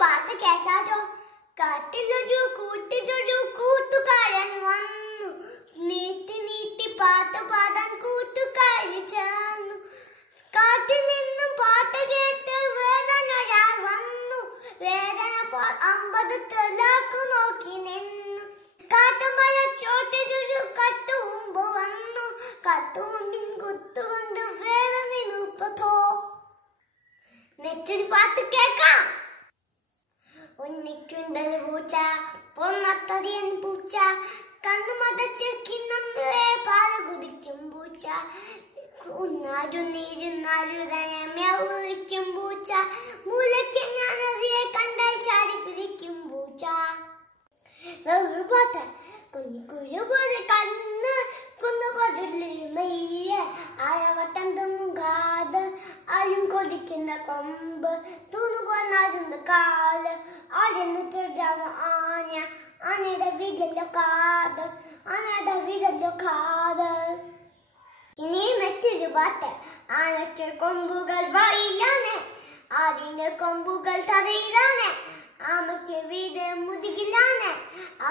പാട്ട് കേട്ടാലോ? കാട്ടിലൊരു കൂട്ടുകാരൻ വന്നു, നീട്ടി നീട്ടി പാട്ട് പാടാൻ കൂട്ടുകാരി ചേർന്നു. കാട്ടിൽ നിന്നും പാട്ട് കേട്ട് വേദനൊരാൾ വന്നു, വേദന 50 തലാക്കു നോക്കി നിന്നു. കാട്ടുമല ചോട്ടിലൊരു കട്ടുമ്പ് വന്നു, കട്ടുമ്പിൻ കുത്തുകൊണ്ട് വേറെ നിന്നുപ്പോ. മറ്റൊരു പാട്ട് കേൾക്കാം. ഉണ്ണിക്കുണ്ടൊരു പൂച്ച, പൊന്നത്തറിയൻ പൂച്ച, കണ്ണു മതച്ചിരിക്കുന്നേ പാല കുടിക്കും പൂച്ച. ഉന്നാരുന്നീരുന്നാരുടനെവിളിക്കും പൂച്ച, മൂലയ്ക്ക് ഞാനറിയെ കണ്ടാൽ ചാടി പിടിക്കും പൂച്ച. വേറൊരു പാട്ട്. കുഞ്ഞിക്കുരു പോലെ കണ്ണ്, കുന്നുപൊരുളിമയ്യ, ആയവട്ടം തൊങ്ങാത് ആരും കൊതിക്കുന്ന കൊമ്പ്, തൂന്നുപോന്നാരുന്ന കാല്, ആരെന്നിട്ടൊരാമ ആന, ആനയുടെ വീടല്ലോ കാത്, ആനയുടെ വീടല്ലോ കാത്. ഇനി മറ്റൊരു പാട്ട്. ആനയ്ക്ക് കൊമ്പുകൾ വഴിയിലാണ്, ആടിന്റെ കൊമ്പുകൾ തറയിലാണ്, ആമയ്ക്ക് വീട് മുതുകിലാണ്,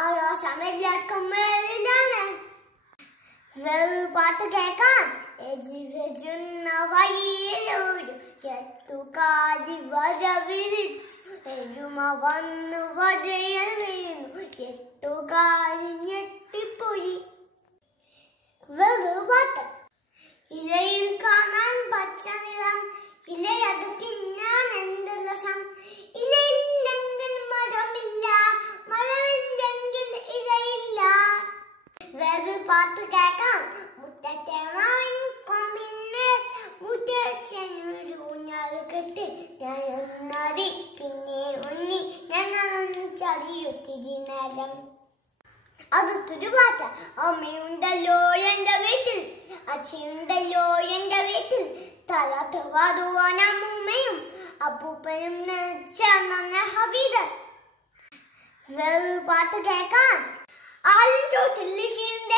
ആകാശം എല്ലാവർക്കും മേലിലാണ്. വേറൊരു പാട്ട് കേൾക്കാം. എജിവെജുന്ന വഴിയിലൊരു എത്തുകാരി വരവിളിച്ചു, എരുമ വന്നു വടയിൽ വീണു, എത്തുകാരി ഞെട്ടിപ്പോയി. വേറൊരു പാട്ട്. ഇലയിൽ കാണാൻ പച്ച നിറം, ഇലയത് തിന്നാൻ എന്ത് രസം, ഇലയില്ലെങ്കിൽ മരമില്ല, മരമില്ലെങ്കിൽ ഇലയില്ല. വേറൊരു പാട്ട് കേൾക്കാം. മുറ്റത്തെ മാവിൻ കൊമ്പിന് മുറ്റച്ചൂഞ്ഞാല് കെട്ടി, ഞാനൊന്നറി പിന്നെ ഉണ്ണി, ഞങ്ങളൊന്ന് ചതിയൊത്തിരി നേരം. അടുത്തൊരു പാട്ട്. അമ്മയുണ്ടല്ലോ എന്റെ വീട്ടിൽ, അച്ഛനുണ്ടല്ലോ എന്റെ വീട്ടിൽ, തലാത്ത വാതുവാൻ അമ്മൂമ്മയും അപ്പൂപ്പനും ചേർന്ന ഹവീത്. വേറൊരു പാട്ട് കേൾക്കാം. ആലും ചോട്ടിൽ ലിഷിയുണ്ട്,